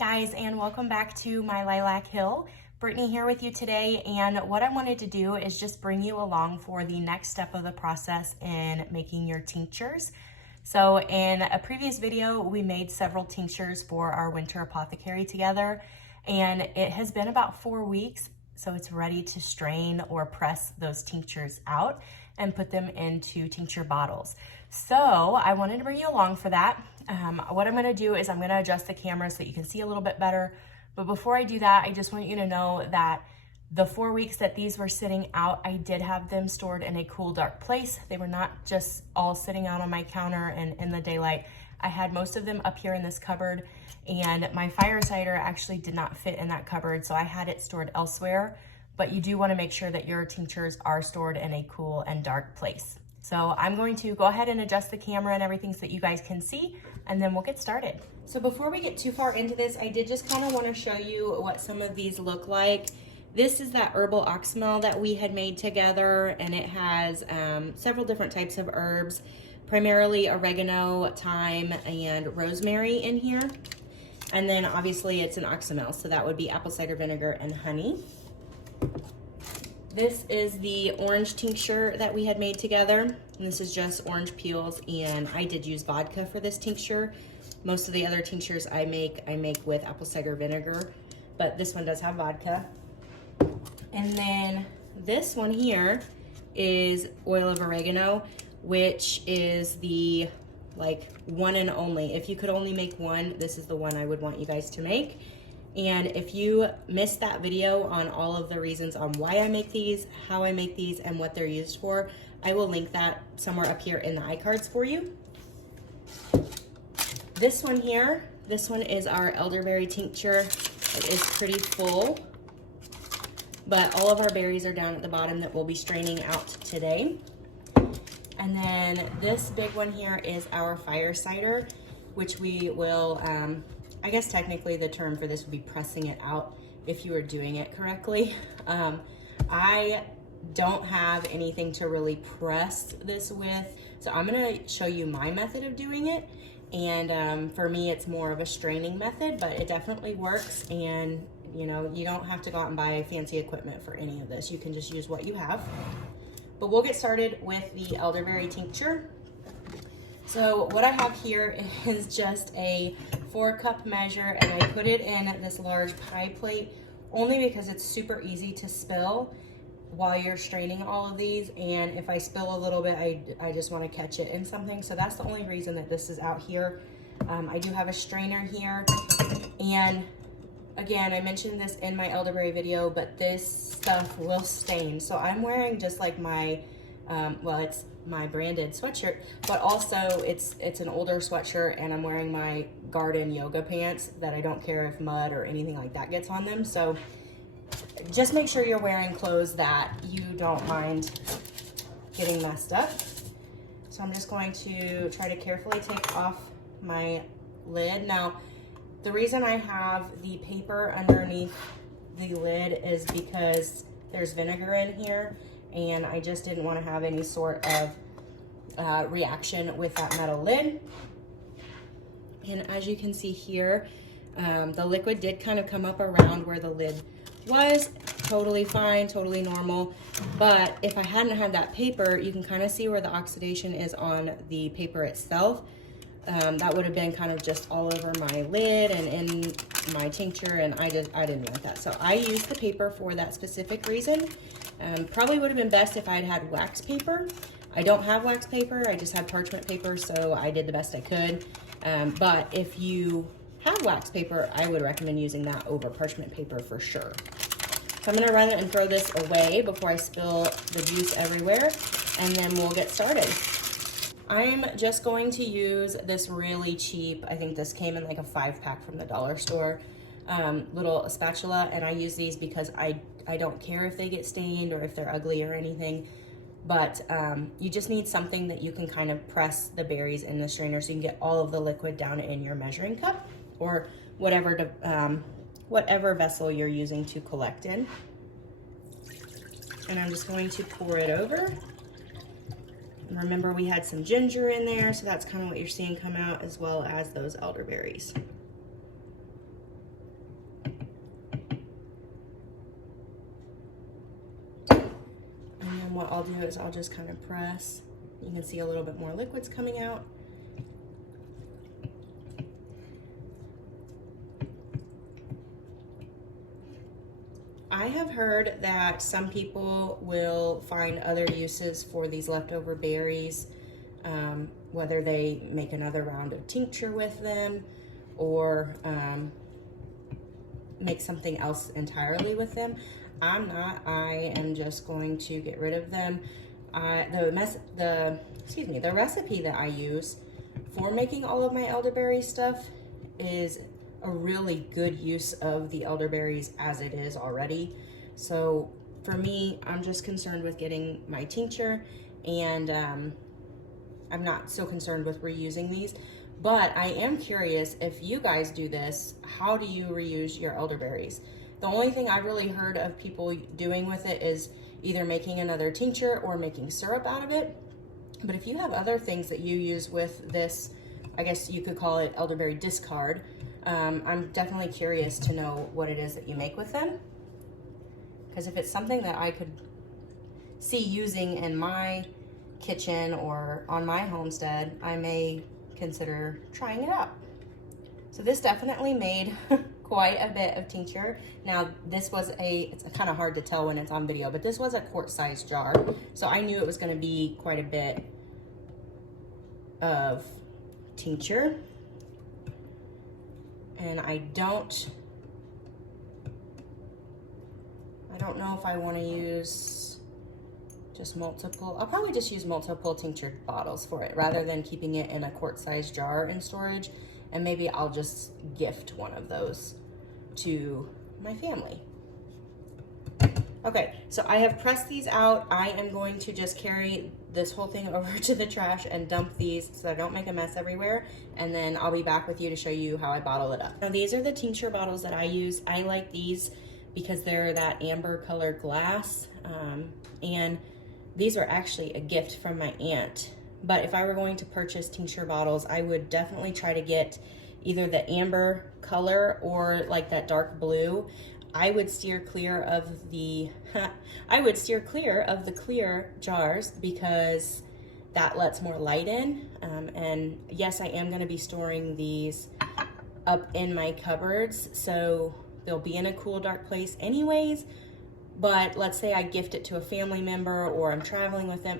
guys, and welcome back to my Lilac Hill. Brittany here with you today, and what I wanted to do is just bring you along for the next step of the process in making your tinctures. So in a previous video, we made several tinctures for our winter apothecary together, and it has been about 4 weeks, so it's ready to strain or press those tinctures out and put them into tincture bottles. So I wanted to bring you along for that. What I'm gonna do is I'm gonna adjust the camera so that you can see a little bit better. But before I do that, I just want you to know that the 4 weeks that these were sitting out, I did have them stored in a cool, dark place. They were not just all sitting out on my counter and in the daylight. I had most of them up here in this cupboard, and my fire cider actually did not fit in that cupboard, so I had it stored elsewhere. But you do wanna make sure that your tinctures are stored in a cool and dark place. So I'm going to go ahead and adjust the camera and everything so that you guys can see, and then we'll get started. So before we get too far into this, I did just kind of want to show you what some of these look like. This is that herbal oxymel that we had made together, and it has several different types of herbs, primarily oregano, thyme, and rosemary in here. And then obviously it's an oxymel, so that would be apple cider vinegar and honey. This is the orange tincture that we had made together, and this is just orange peels, and I did use vodka for this tincture. Most of the other tinctures I make with apple cider vinegar, but this one does have vodka. And then this one here is oil of oregano, which is the one and only. If you could only make one, this is the one I would want you guys to make. And if you missed that video on all of the reasons on why I make these, how I make these, and what they're used for, I will link that somewhere up here in the iCards for you. This one here, this one is our elderberry tincture. It is pretty full, but all of our berries are down at the bottom that we'll be straining out today. And then this big one here is our fire cider, which we will, I guess technically the term for this would be pressing it out if you were doing it correctly. I don't have anything to really press this with, so I'm gonna show you my method of doing it. And for me, it's more of a straining method, but it definitely works. And you know, you don't have to go out and buy fancy equipment for any of this. You can just use what you have. But we'll get started with the elderberry tincture. So what I have here is just a 4-cup measure, and I put it in this large pie plate only because it's super easy to spill while you're straining all of these. And if I spill a little bit, I just want to catch it in something. So that's the only reason that this is out here. I do have a strainer here. And again, I mentioned this in my elderberry video, but this stuff will stain. So I'm wearing just like my, well, it's my branded sweatshirt, but also it's an older sweatshirt, and I'm wearing my garden yoga pants that I don't care if mud or anything like that gets on them. So just make sure you're wearing clothes that you don't mind getting messed up. So I'm just going to try to carefully take off my lid. Now, the reason I have the paper underneath the lid is because there's vinegar in here, and I just didn't want to have any sort of reaction with that metal lid. And as you can see here, the liquid did kind of come up around where the lid was. Totally fine, totally normal. But if I hadn't had that paper, you can kind of see where the oxidation is on the paper itself. That would have been kind of just all over my lid and in my tincture, and I didn't want that. So I used the paper for that specific reason. Probably would have been best if I'd had wax paper. I don't have wax paper, I just have parchment paper, so I did the best I could. But if you have wax paper, I would recommend using that over parchment paper for sure. So I'm gonna run it and throw this away before I spill the juice everywhere, and then we'll get started. I'm just going to use this really cheap, I think this came in like a 5-pack from the dollar store, little spatula, and I use these because I don't care if they get stained or if they're ugly or anything, but you just need something that you can kind of press the berries in the strainer so you can get all of the liquid down in your measuring cup or whatever vessel you're using to collect in. And I'm just going to pour it over. And remember, we had some ginger in there, so that's kind of what you're seeing come out, as well as those elderberries. what I'll do is I'll just kind of press. You can see a little bit more liquids coming out. I have heard that some people will find other uses for these leftover berries, whether they make another round of tincture with them or make something else entirely with them. I'm not. I am just going to get rid of them. The recipe that I use for making all of my elderberry stuff is a really good use of the elderberries as it is already. So for me, I'm just concerned with getting my tincture, and I'm not so concerned with reusing these. But I am curious, if you guys do this, how do you reuse your elderberries? The only thing I've really heard of people doing with it is either making another tincture or making syrup out of it. But if you have other things that you use with this, I guess you could call it elderberry discard, I'm definitely curious to know what it is that you make with them. Because if it's something that I could see using in my kitchen or on my homestead, I may consider trying it out. So this definitely made quite a bit of tincture. Now this was it's kind of hard to tell when it's on video, but this was a quart-sized jar. So I knew it was going to be quite a bit of tincture. And I don't know if I want to use just multiple. I'll probably just use multiple tincture bottles for it rather than keeping it in a quart-sized jar in storage. And maybe I'll just gift one of those to my family. Okay, so I have pressed these out. I am going to just carry this whole thing over to the trash and dump these so I don't make a mess everywhere. And then I'll be back with you to show you how I bottle it up. Now these are the tincture bottles that I use. I like these because they're that amber colored glass. And these are actually a gift from my aunt. But if I were going to purchase tincture bottles, I would definitely try to get either the amber color or like that dark blue. I would steer clear of the clear jars because that lets more light in. And yes, I am going to be storing these up in my cupboards, so they'll be in a cool, dark place anyways. But let's say I gift it to a family member or I'm traveling with them.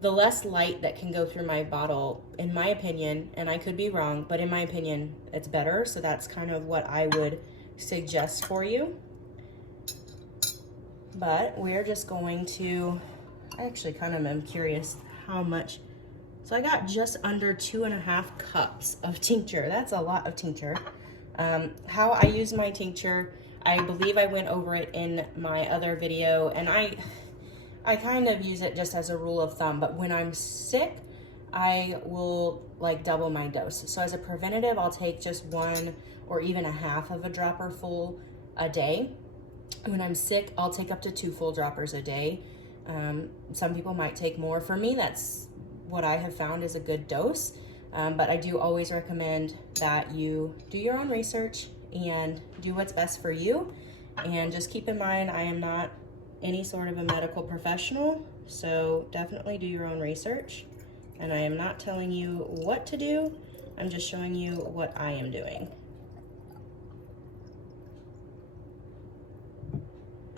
The less light that can go through my bottle, in my opinion, and I could be wrong, but in my opinion, it's better. So that's kind of what I would suggest for you. But we're just going to, I actually kind of am curious how much. So I got just under 2.5 cups of tincture. That's a lot of tincture. How I use my tincture, I believe I went over it in my other video, and I kind of use it just as a rule of thumb, but when I'm sick, I will like double my dose. So as a preventative, I'll take just 1 or even 1/2 of a dropper full a day. When I'm sick, I'll take up to 2 full droppers a day. Some people might take more. For me, that's what I have found is a good dose. But I do always recommend that you do your own research and do what's best for you. And just keep in mind, I am not any sort of a medical professional, so definitely do your own research. And I am not telling you what to do, I'm just showing you what I am doing.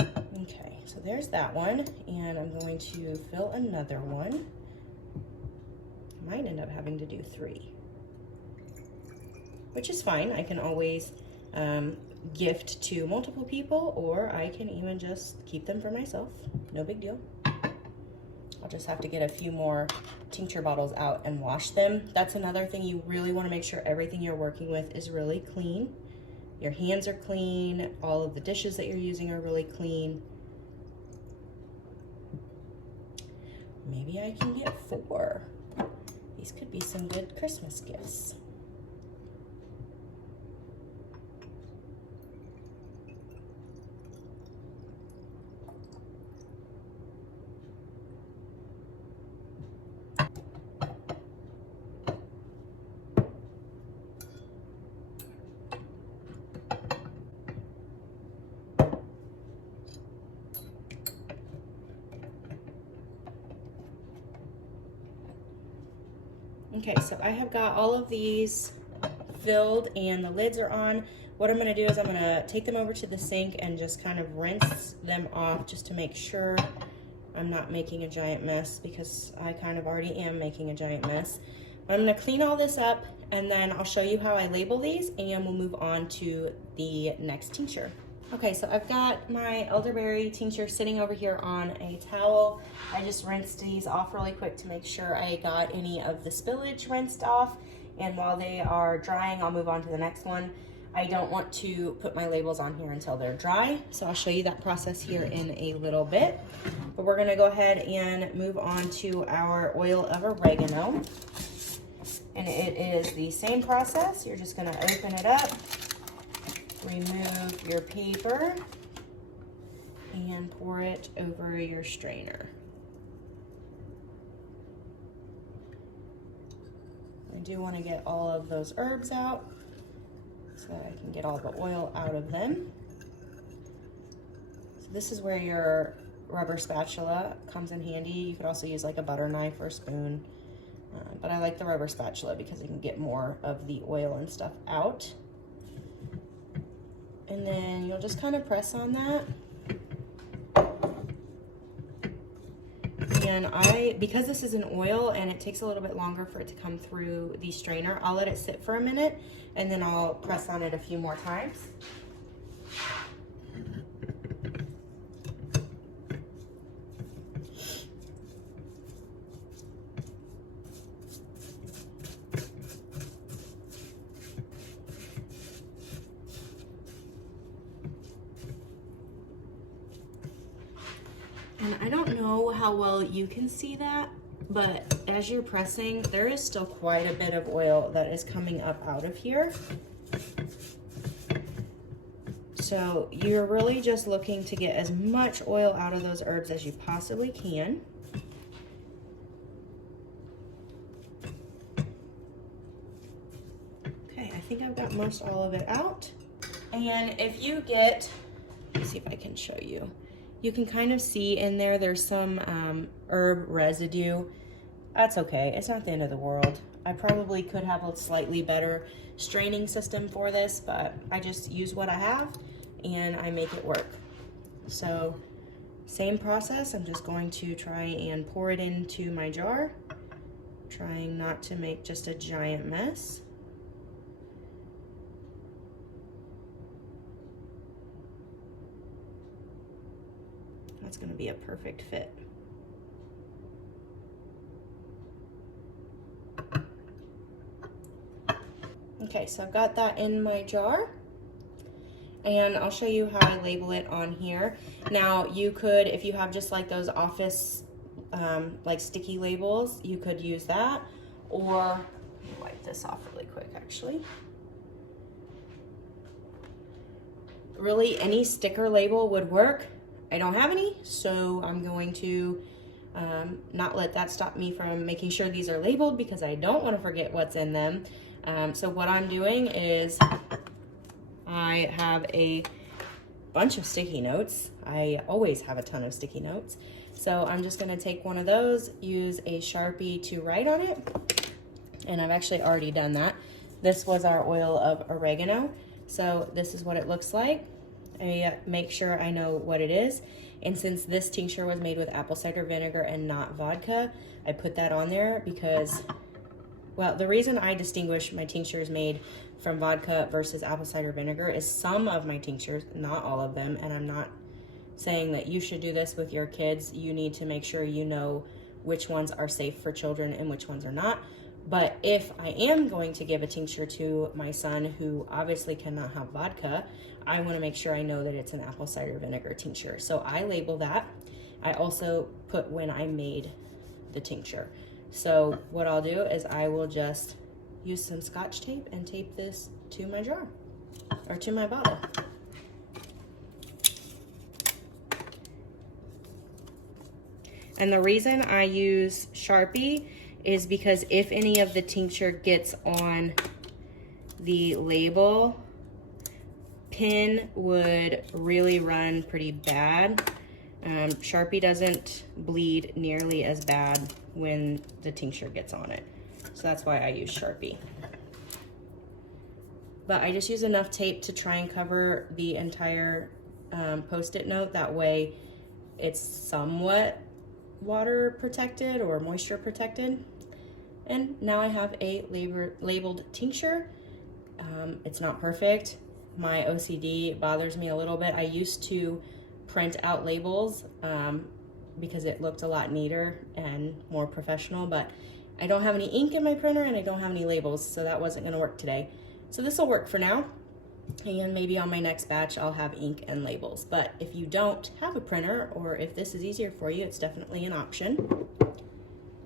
Okay, so there's that one, and I'm going to fill another one. Might end up having to do 3, which is fine. I can always gift to multiple people, or I can even just keep them for myself. No big deal. I'll just have to get a few more tincture bottles out and wash them. That's another thing. You really want to make sure everything you're working with is really clean. Your hands are clean. All of the dishes that you're using are really clean. Maybe I can get 4. These could be some good Christmas gifts. Okay, so I have got all of these filled and the lids are on. What I'm gonna do is I'm gonna take them over to the sink and just kind of rinse them off just to make sure I'm not making a giant mess, because I kind of already am making a giant mess. But I'm gonna clean all this up and then I'll show you how I label these and we'll move on to the next tincture. Okay, so I've got my elderberry tincture sitting over here on a towel. I just rinsed these off really quick to make sure I got any of the spillage rinsed off. And while they are drying, I'll move on to the next one. I don't want to put my labels on here until they're dry, so I'll show you that process here in a little bit. But we're gonna go ahead and move on to our oil of oregano. And it is the same process. You're just gonna open it up, remove your paper, and pour it over your strainer. I do want to get all of those herbs out so that I can get all the oil out of them. So this is where your rubber spatula comes in handy. You could also use like a butter knife or a spoon, but I like the rubber spatula because it can get more of the oil and stuff out. And then you'll just kind of press on that. And because this is an oil and it takes a little bit longer for it to come through the strainer, I'll let it sit for a minute and then I'll press on it a few more times. And I don't know how well you can see that, but as you're pressing, there is still quite a bit of oil that is coming up out of here. So you're really just looking to get as much oil out of those herbs as you possibly can. Okay, I think I've got most all of it out. And if you get, let me see if I can show you. You can kind of see in there, there's some herb residue. That's okay, it's not the end of the world. I probably could have a slightly better straining system for this, but I just use what I have and I make it work. So same process, I'm just going to try and pour it into my jar, trying not to make just a giant mess. That's going to be a perfect fit. Okay, so I've got that in my jar, and I'll show you how I label it on here. Now, you could, if you have just like those office like sticky labels, you could use that, or let me wipe this off really quick actually. Really, any sticker label would work. I don't have any, so I'm going to not let that stop me from making sure these are labeled, because I don't want to forget what's in them. So what I'm doing is I have a bunch of sticky notes. I always have a ton of sticky notes. So I'm just going to take one of those, use a Sharpie to write on it, and I've actually already done that. This was our oil of oregano, so this is what it looks like. I make sure I know what it is, and since this tincture was made with apple cider vinegar and not vodka, I put that on there because, well, the reason I distinguish my tinctures made from vodka versus apple cider vinegar is some of my tinctures, not all of them, and I'm not saying that you should do this with your kids. You need to make sure you know which ones are safe for children and which ones are not. But if I am going to give a tincture to my son who obviously cannot have vodka, I want to make sure I know that it's an apple cider vinegar tincture. So I label that. I also put when I made the tincture. So what I'll do is I will just use some Scotch tape and tape this to my jar, or to my bottle. And the reason I use Sharpie is because if any of the tincture gets on the label, pen would really run pretty bad. Sharpie doesn't bleed nearly as bad when the tincture gets on it. So that's why I use Sharpie. But I just use enough tape to try and cover the entire Post-it note. That way it's somewhat water protected or moisture protected. And now I have a labeled tincture. It's not perfect. My OCD bothers me a little bit. I used to print out labels because it looked a lot neater and more professional, but I don't have any ink in my printer and I don't have any labels, so that wasn't gonna work today. So this will work for now, and maybe on my next batch I'll have ink and labels. But if you don't have a printer, or if this is easier for you, it's definitely an option.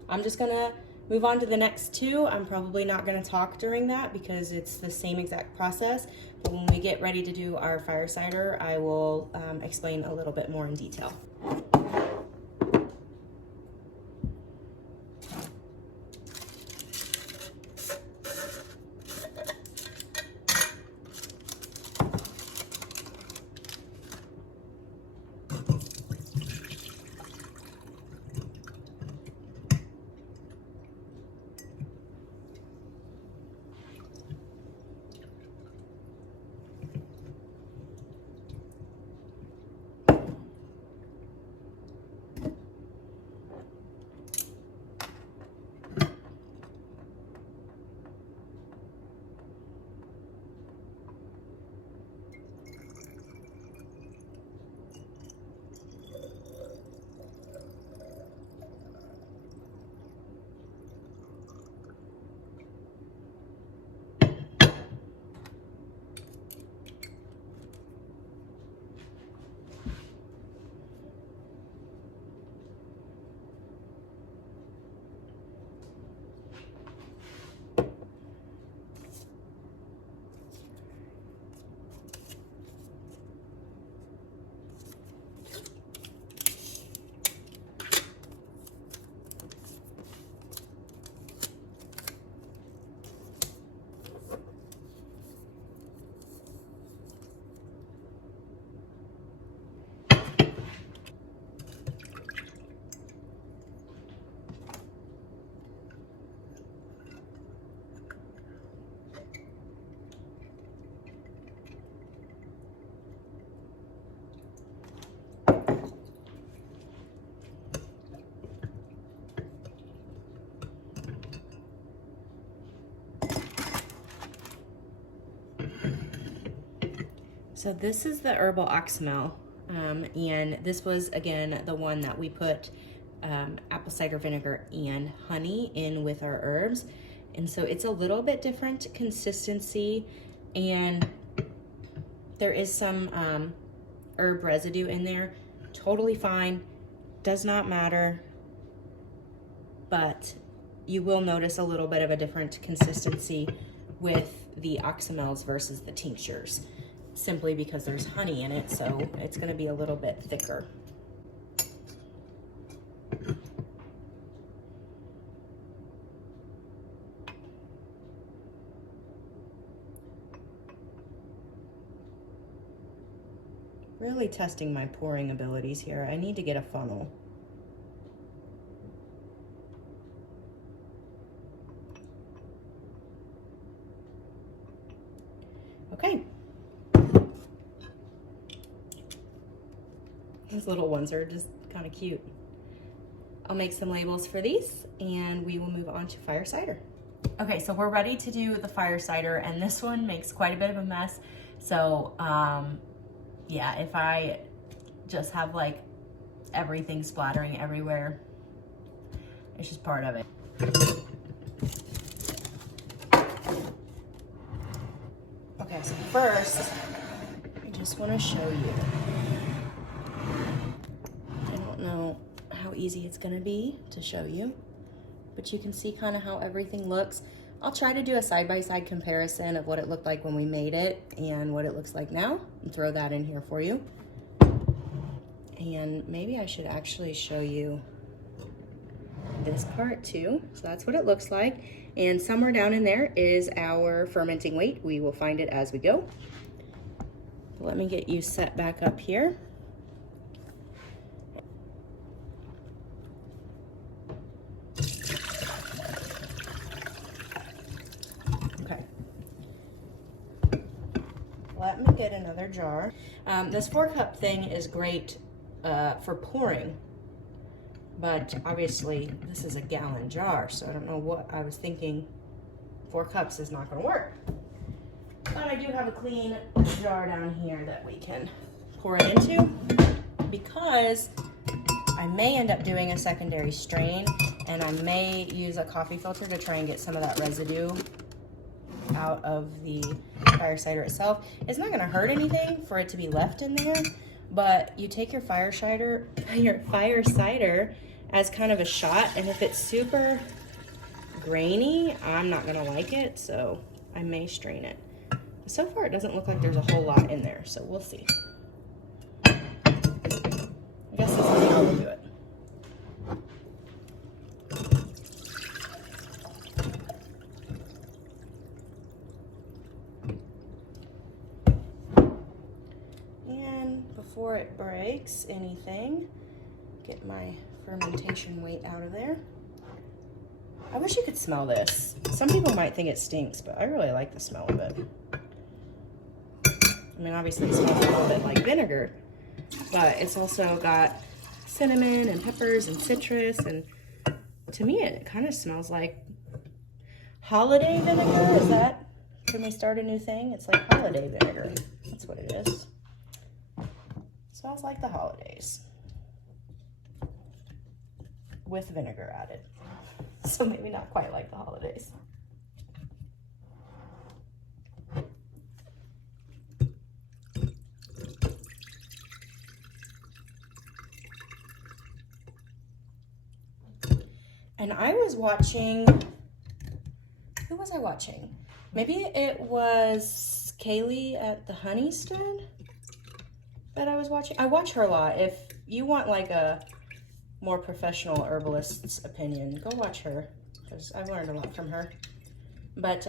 I'm just gonna move on to the next two. I'm probably not gonna talk during that because it's the same exact process. But when we get ready to do our fire cider, I will explain a little bit more in detail. So this is the Herbal Oxymel, and this was, again, the one that we put apple cider vinegar and honey in with our herbs. And so it's a little bit different consistency, and there is some herb residue in there. Totally fine, does not matter, but you will notice a little bit of a different consistency with the Oxymels versus the tinctures, simply because there's honey in it, so it's going to be a little bit thicker. Really testing my pouring abilities here. I need to get a funnel. Okay. These little ones are just kind of cute. I'll make some labels for these and we will move on to fire cider. Okay, so we're ready to do the fire cider, and this one makes quite a bit of a mess. So yeah, if I just have like everything splattering everywhere, it's just part of it. Okay, so first, I just want to show you. I don't know how easy it's going to be to show you, but you can see kind of how everything looks. I'll try to do a side-by-side comparison of what it looked like when we made it and what it looks like now, and throw that in here for you. And maybe I should actually show you this part too. So that's what it looks like. And somewhere down in there is our fermenting weight. We will find it as we go. Let me get you set back up here. let me get another jar. This 4-cup thing is great for pouring, but obviously this is a gallon jar, so I don't know what I was thinking. 4 cups is not going to work. But I do have a clean jar down here that we can pour it into, because I may end up doing a secondary strain, and I may use a coffee filter to try and get some of that residue out of the fire cider itself. It's not going to hurt anything for it to be left in there, but you take your fire cider as kind of a shot, and if it's super grainy, I'm not going to like it, so I may strain it. So far, it doesn't look like there's a whole lot in there, so we'll see. I guess this is how we'll do it. And before it breaks anything, get my fermentation weight out of there. I wish you could smell this. Some people might think it stinks, but I really like the smell of it. I mean, obviously it smells a little bit like vinegar, but it's also got cinnamon and peppers and citrus, and to me it kind of smells like holiday vinegar. Is that, can we start a new thing? It's like holiday vinegar. That's what it is. Smells like the holidays with vinegar added. So maybe not quite like the holidays. And I was watching, who was I watching? Maybe it was Kaylee at the Homestead that I was watching. I watch her a lot. If you want like a more professional herbalist's opinion, go watch her, because I've learned a lot from her. But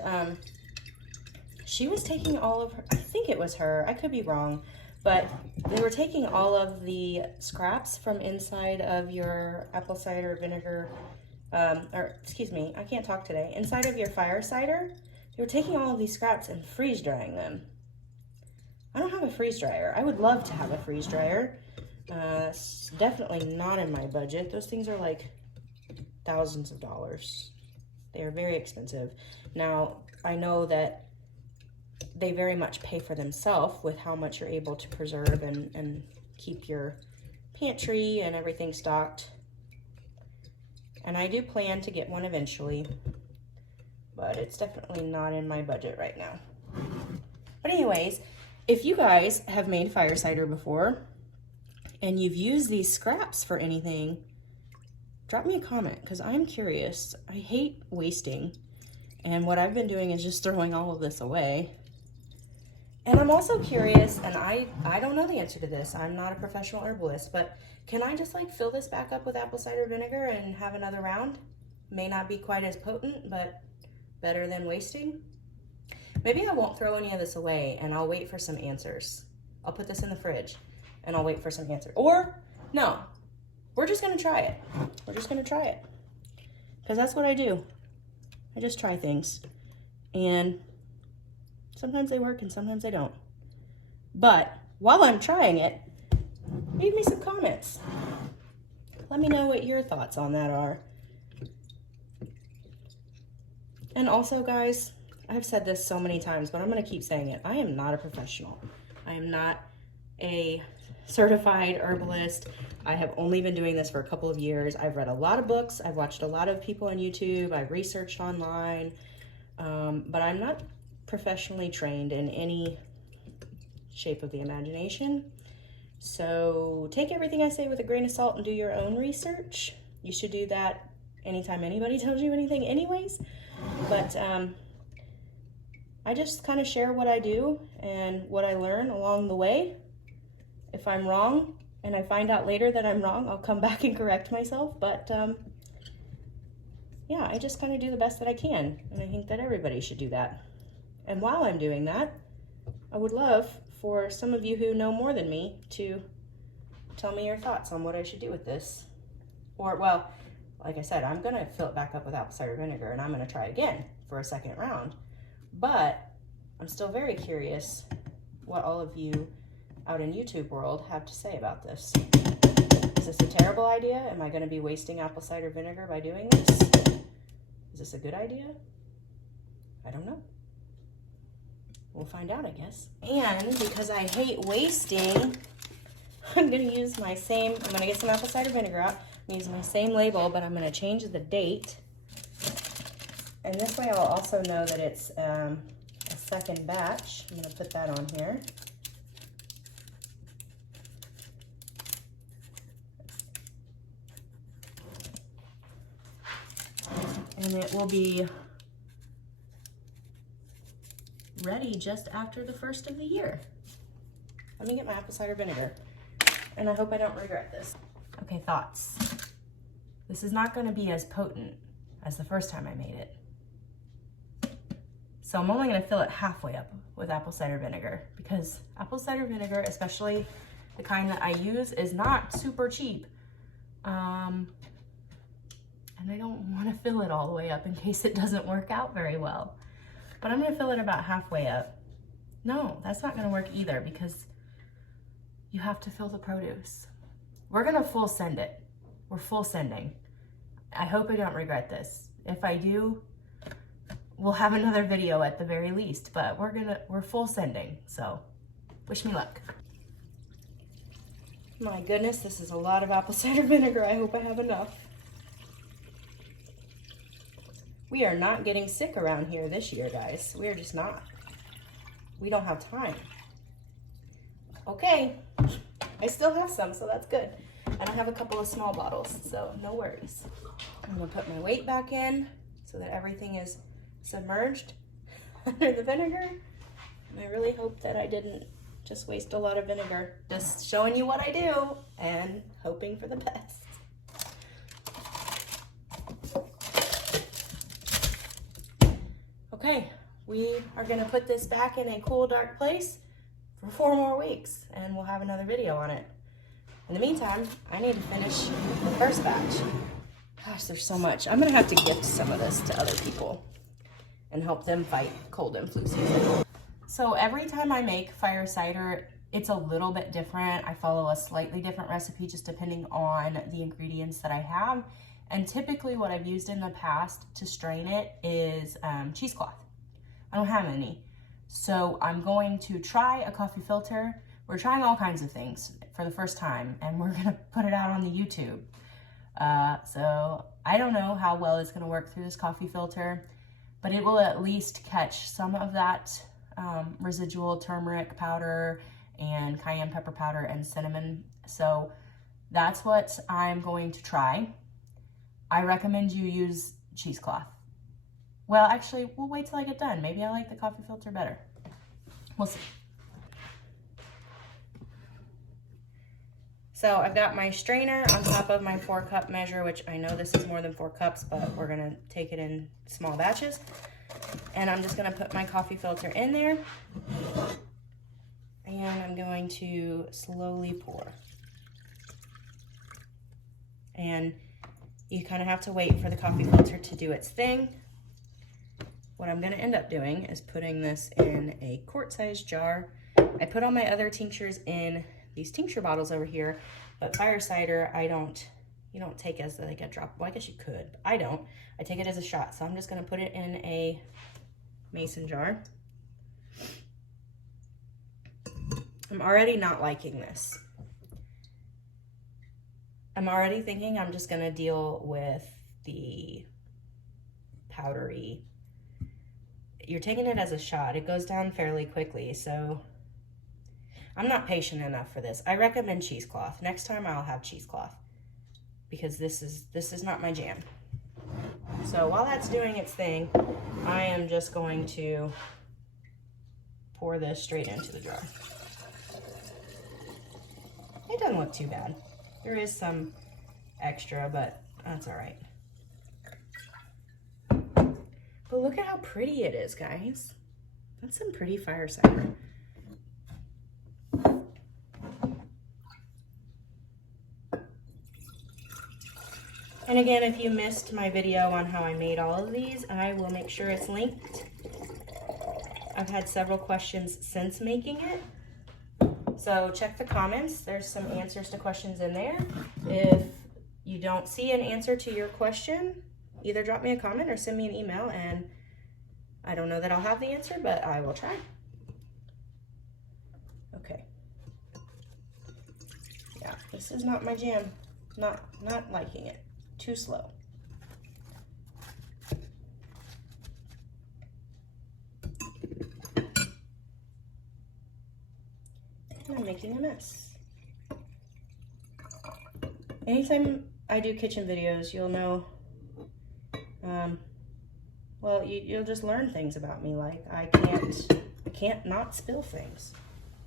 she was taking all of her, I think it was her, I could be wrong, but they were taking all of the scraps from inside of your apple cider vinegar, or excuse me, I can't talk today, inside of your fire cider. They were taking all of these scraps and freeze drying them. I don't have a freeze dryer. I would love to have a freeze dryer. It's definitely not in my budget. Those things are like thousands of dollars. They are very expensive. Now, I know that they very much pay for themselves with how much you're able to preserve and keep your pantry and everything stocked. And I do plan to get one eventually, but it's definitely not in my budget right now. But anyways, if you guys have made fire cider before and you've used these scraps for anything, drop me a comment, because I'm curious. I hate wasting, and what I've been doing is just throwing all of this away. And I'm also curious, and I don't know the answer to this. I'm not a professional herbalist, but can I just like fill this back up with apple cider vinegar and have another round? May not be quite as potent, but better than wasting. Maybe I won't throw any of this away, and I'll wait for some answers. I'll put this in the fridge and I'll wait for some answers. Or no, we're just gonna try it. We're just gonna try it, because that's what I do. I just try things, and sometimes they work and sometimes they don't. But while I'm trying it, leave me some comments. Let me know what your thoughts on that are. And also, guys, I've said this so many times, but I'm going to keep saying it. I am not a professional. I am not a certified herbalist. I have only been doing this for a couple of years. I've read a lot of books. I've watched a lot of people on YouTube. I've researched online. But I'm not professionally trained in any shape of the imagination. So take everything I say with a grain of salt and do your own research. You should do that anytime anybody tells you anything anyways. But I just kind of share what I do and what I learn along the way. If I'm wrong and I find out later that I'm wrong, I'll come back and correct myself. But yeah, I just kind of do the best that I can. And I think that everybody should do that. And while I'm doing that, I would love for some of you who know more than me to tell me your thoughts on what I should do with this. Or, well, like I said, I'm going to fill it back up with apple cider vinegar, and I'm going to try again for a second round. But I'm still very curious what all of you out in YouTube world have to say about this. Is this a terrible idea? Am I going to be wasting apple cider vinegar by doing this? Is this a good idea? I don't know. We'll find out, I guess. And because I hate wasting, I'm going to use my same, I'm going to get some apple cider vinegar out. I'm using my same label, but I'm going to change the date. And this way I'll also know that it's a second batch. I'm going to put that on here. And it will be ready just after the first of the year. Let me get my apple cider vinegar. And I hope I don't regret this. Okay, thoughts. This is not going to be as potent as the first time I made it. So I'm only going to fill it halfway up with apple cider vinegar, because apple cider vinegar, especially the kind that I use, is not super cheap. And I don't want to fill it all the way up in case it doesn't work out very well. But I'm going to fill it about halfway up. No, that's not going to work either, because you have to fill the produce. We're going to full send it. We're full sending. I hope I don't regret this. If I do, we'll have another video at the very least, but we're full sending. So wish me luck. My goodness, this is a lot of apple cider vinegar. I hope I have enough. We are not getting sick around here this year, guys. We are just not. We don't have time. Okay, I still have some, so that's good. And I have a couple of small bottles, so no worries. I'm gonna put my weight back in so that everything is submerged under the vinegar. And I really hope that I didn't just waste a lot of vinegar. Just showing you what I do and hoping for the best. Okay, we are gonna put this back in a cool, dark place for 4 more weeks, and we'll have another video on it. In the meantime, I need to finish the first batch. Gosh, there's so much. I'm gonna have to gift some of this to other people and help them fight cold and flu season. So every time I make fire cider, it's a little bit different. I follow a slightly different recipe just depending on the ingredients that I have. And typically what I've used in the past to strain it is cheesecloth. I don't have any. So I'm going to try a coffee filter. We're trying all kinds of things for the first time, and we're gonna put it out on the YouTube. So I don't know how well it's gonna work through this coffee filter, but it will at least catch some of that residual turmeric powder and cayenne pepper powder and cinnamon. So that's what I'm going to try. I recommend you use cheesecloth. Well, actually, we'll wait till I get done. Maybe I like the coffee filter better. We'll see. So I've got my strainer on top of my 4-cup measure, which I know this is more than 4 cups, but we're gonna take it in small batches. And I'm just gonna put my coffee filter in there. And I'm going to slowly pour. And you kind of have to wait for the coffee filter to do its thing. What I'm going to end up doing is putting this in a quart-sized jar. I put all my other tinctures in these tincture bottles over here, but fire cider, you don't take as like a drop. Well, I guess you could, but I don't. I take it as a shot. So I'm just going to put it in a mason jar. I'm already not liking this. I'm already thinking I'm just gonna deal with the powdery. You're taking it as a shot. It goes down fairly quickly, so I'm not patient enough for this. I recommend cheesecloth. Next time I'll have cheesecloth, because this is not my jam. So while that's doing its thing, I am just going to pour this straight into the jar. It doesn't look too bad. There is some extra, but that's all right. But look at how pretty it is, guys. That's some pretty fire cider. And again, if you missed my video on how I made all of these, I will make sure it's linked I've had several questions since making it. So check the comments. There's some answers to questions in there. If you don't see an answer to your question, either drop me a comment or send me an email, and I don't know that I'll have the answer, but I will try. Okay. Yeah, this is not my jam. Not liking it. Too slow. I'm making a mess. Anytime I do kitchen videos, you'll know, well, you'll just learn things about me. Like I can't not spill things.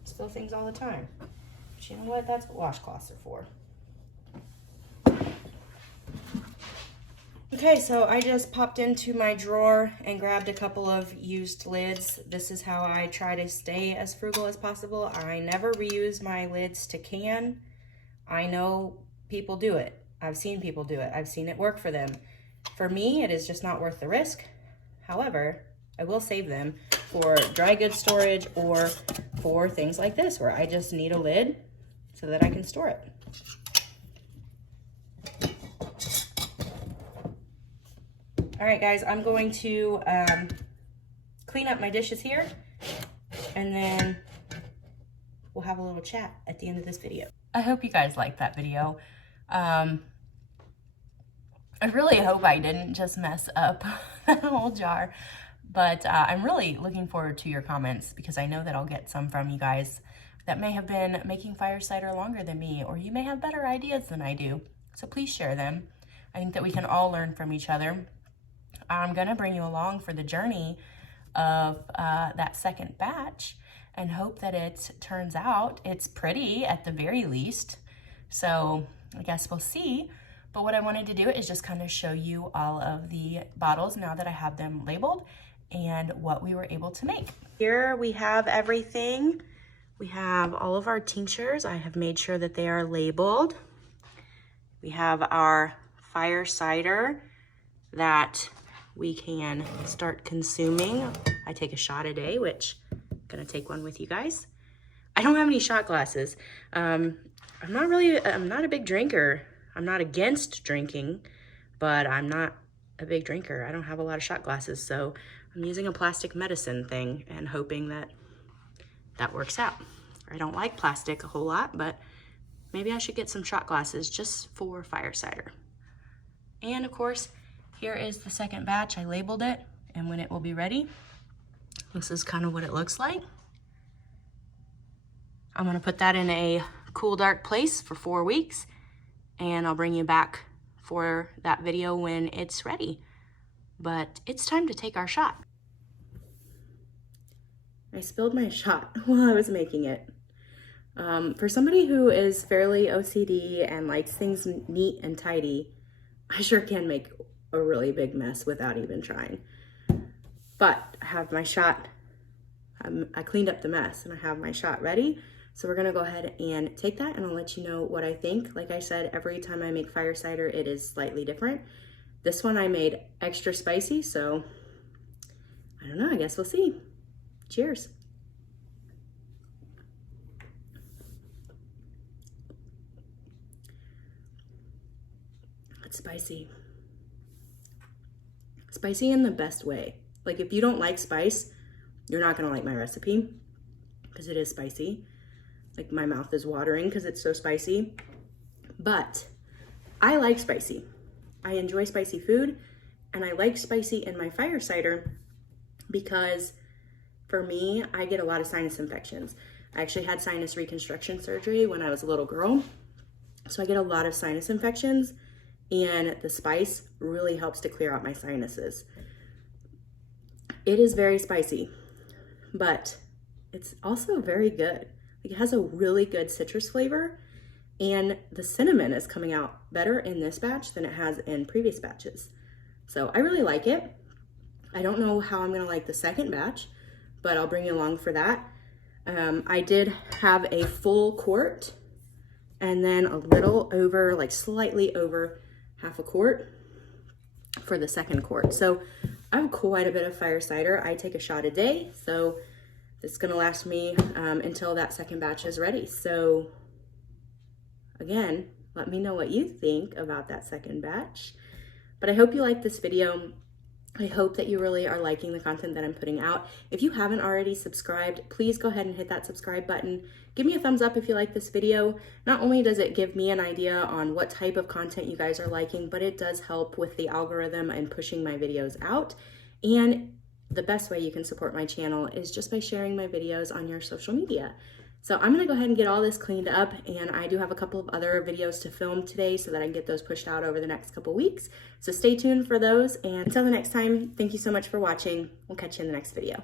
Spill things all the time. But you know what? That's what washcloths are for. Okay, so I just popped into my drawer and grabbed a couple of used lids. This is how I try to stay as frugal as possible. I never reuse my lids to can. I know people do it. I've seen people do it. I've seen it work for them. For me, it is just not worth the risk. However, I will save them for dry goods storage or for things like this where I just need a lid so that I can store it. All right, guys, I'm going to clean up my dishes here, and then we'll have a little chat at the end of this video. I hope you guys liked that video. I really hope I didn't just mess up that whole jar, but I'm really looking forward to your comments because I know that I'll get some from you guys that may have been making fire cider longer than me, or you may have better ideas than I do. So please share them. I think that we can all learn from each other. I'm gonna bring you along for the journey of that second batch and hope that it turns out it's pretty at the very least. So I guess we'll see. But what I wanted to do is just kind of show you all of the bottles now that I have them labeled and what we were able to make. Here we have everything. We have all of our tinctures. I have made sure that they are labeled. We have our fire cider that we can start consuming. I take a shot a day, which I'm gonna take one with you guys. I don't have any shot glasses. I'm not a big drinker. I'm not against drinking, but I'm not a big drinker. I don't have a lot of shot glasses, so I'm using a plastic medicine thing and hoping that that works out. I don't like plastic a whole lot, but maybe I should get some shot glasses just for fire cider. And of course, here is the second batch. I labeled it, and when it will be ready, this is kind of what it looks like. I'm gonna put that in a cool, dark place for 4 weeks, and I'll bring you back for that video when it's ready. But it's time to take our shot. I spilled my shot while I was making it. For somebody who is fairly OCD and likes things neat and tidy, I sure can make a really big mess without even trying. But I have my shot. I cleaned up the mess and I have my shot ready. So we're gonna go ahead and take that, and I'll let you know what I think. Like I said, every time I make fire cider, it is slightly different. This one I made extra spicy, so I don't know, I guess we'll see. Cheers. It's spicy. Spicy in the best way. Like if you don't like spice, you're not gonna like my recipe because it is spicy. Like my mouth is watering because it's so spicy. But I like spicy. I enjoy spicy food, and I like spicy in my fire cider because for me, I get a lot of sinus infections. I actually had sinus reconstruction surgery when I was a little girl. So I get a lot of sinus infections, and the spice really helps to clear out my sinuses. It is very spicy, but it's also very good. Like it has a really good citrus flavor, and the cinnamon is coming out better in this batch than it has in previous batches. So I really like it. I don't know how I'm gonna like the second batch, but I'll bring you along for that. I did have a full quart and then a little over, like slightly over half a quart for the second quart. So I have quite a bit of fire cider. I take a shot a day, so It's gonna last me until that second batch is ready. So again, let me know what you think about that second batch. But I hope you like this video. I hope that you really are liking the content that I'm putting out. If you haven't already subscribed, please go ahead and hit that subscribe button. Give me a thumbs up if you like this video. Not only does it give me an idea on what type of content you guys are liking, but it does help with the algorithm and pushing my videos out. And the best way you can support my channel is just by sharing my videos on your social media. So I'm gonna go ahead and get all this cleaned up, and I do have a couple of other videos to film today so that I can get those pushed out over the next couple weeks. So stay tuned for those, and until the next time, thank you so much for watching. We'll catch you in the next video.